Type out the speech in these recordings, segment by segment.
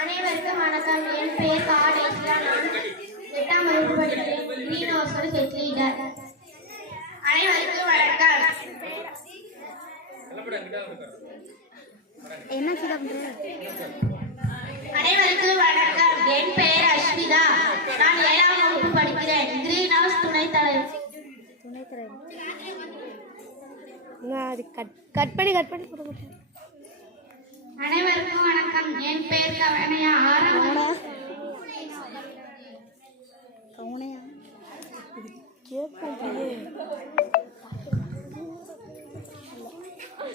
அனைவருக்கும் வணக்கம். என் பெயர் காடேஸ்வரா. நான் 8ஆம் வகுப்பு படிக்கிறேன். Green house head leader. அனைவருக்கும் வணக்கம். என்ன பண்ற? அனைவருக்கும் வணக்கம். என் பெயர் அஸ்மிதா. நான் 7ஆம் வகுப்பு படிக்கிறேன். கிரீன் ஹவுஸ் துணைத் தலைவர். கட் பண்ணி போட்டு. அனைவருக்கும் வணக்கம். என் பெயர் கவனையா.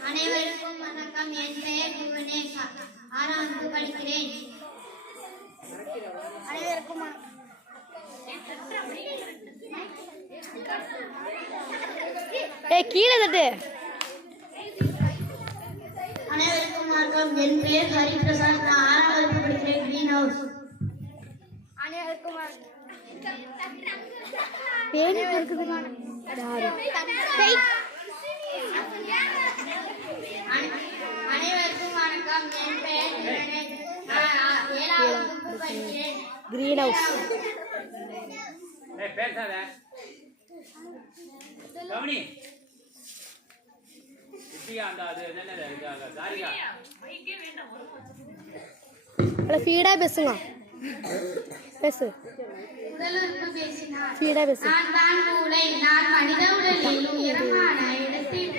அனைவருக்கும் வணக்கம். என் பெயர் புவனேஷா. 6ஆம் வகுப்பு படிக்கிறேன். அனைவருக்கும் கீழே தட்டு. அனைவருக்கும் வணக்கம். என் பெயர் ஹரிபிரசாத். நான் 6ஆம் வகுப்பு படிக்கிறேன். Green house. அனைவருக்கும் அனைவருக்கும் வணக்கம். என் பெயர் 7ஆம் வகுப்பு படிக்கிறேன். Green house. ஃபீடா பேசுங்க. பேசு. உடலுறுப்பு பேசினார். ஃபீடா பேசு. நான் தான் மூளை. நான் மனித உடலில் உயரமான இடத்தில்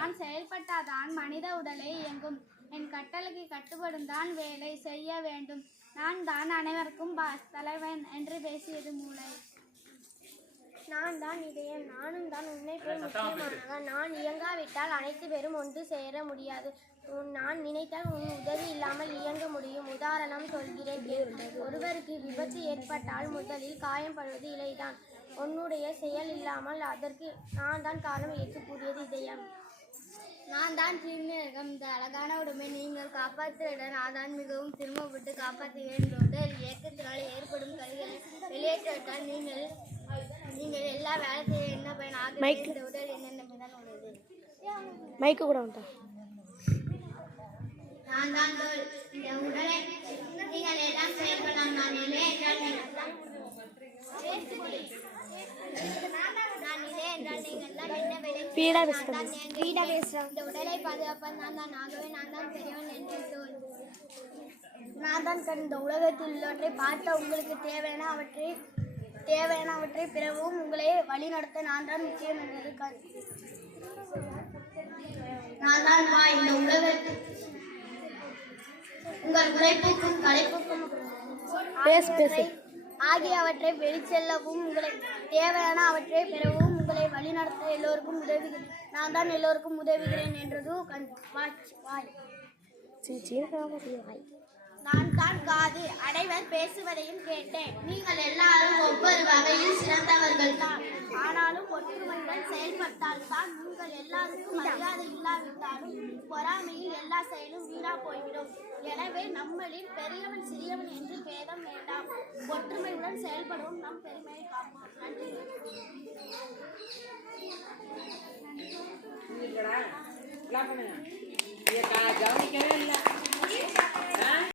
நான் செயல்பட்டாதான் மனித உடலை இயங்கும். என் கட்டளைக்கு கட்டுப்படும் தான் வேலை செய்ய வேண்டும். நான் தான் அனைவருக்கும் தலைவன் என்று பேசியது மூளை. நான் தான் இதயம். நானும் தான் உன்னை போல் முக்கியமானவன். நான் இயங்காவிட்டால் அனைத்து பேரும் ஒன்று சேர முடியாது. நான் நினைத்தால் உன் உதவி இல்லாமல் இயங்க முடியும். உதாரணம் சொல்கிறேன். ஒருவருக்கு விபத்து ஏற்பட்டால் முதலில் காயப்படுவது இலைதான். உன்னுடைய செயல் இல்லாமல் அதற்கு நான் தான் காரணம் என்று கூறியது இதயம். நான் தான் திருநேகம். இந்த அழகான உடம்பை நீங்கள் காப்பாற்றிட நான் தான் மிகவும் திரும்பப்பட்டு காப்பாற்றுகிறேன். உடல் இயக்கத்தினால் ஏற்படும் கருவிகளை வெளியேற்றிவிட்டால் நீங்கள் எல்லா வேலை செய்ய என்ன பயன் ஆக? இந்த உடல் என்னென்ன தான் உள்ளது. மைக்கு கூட உண்டா? நான் தான் தோல். இந்த உடலை நீங்கள் எல்லாம் செயல்படலாம். நான் இல்லை என்றால் இந்த உடலை பாதுகாப்பான் நான் தான். ஆகவே நான் தான் பெரியவன் என்று தோல். நான் தான் கண். இந்த உலகத்தில் உள்ளவற்றை பார்த்த உங்களுக்கு தேவையானவற்றை பிறவும் உங்களை வழிநடத்த நான் தான் முக்கியம் என்பது கண். நான் தான் வாய். இந்த உலகத்தில் உங்கள் உழைப்புக்கும் களைப்புக்கும் ஆகியவற்றை வெளிச்செல்லவும் உங்களுக்கு தேவையான அவற்றை பெறவும் உங்களை வழிநடத்த எல்லோருக்கும் உதவுகிறேன். நான் தான் எல்லோருக்கும் உதவுகிறேன் என்றது கண். வாய். நான் தான் காது. அனைவர் பேசுவதையும் கேட்டேன். நீங்கள் எல்லாரும் ஒவ்வொரு வகையில் சிறந்தவர்கள் தான். ஆனாலும் ஒற்றுமையுடன் செயல்பட்டால் தான் நீங்கள் எல்லாருக்கும் மரியாதை இல்லாவிட்டாலும் பொறாமையில் எல்லா செயலும் வீணா போய்விடும். எனவே நம்மளில் பெரியவன் சிறியவன் என்று பேதம் வேண்டாம். ஒற்றுமையுடன் செயல்படுவோம். நம் பெருமையை காப்போம். நன்றி.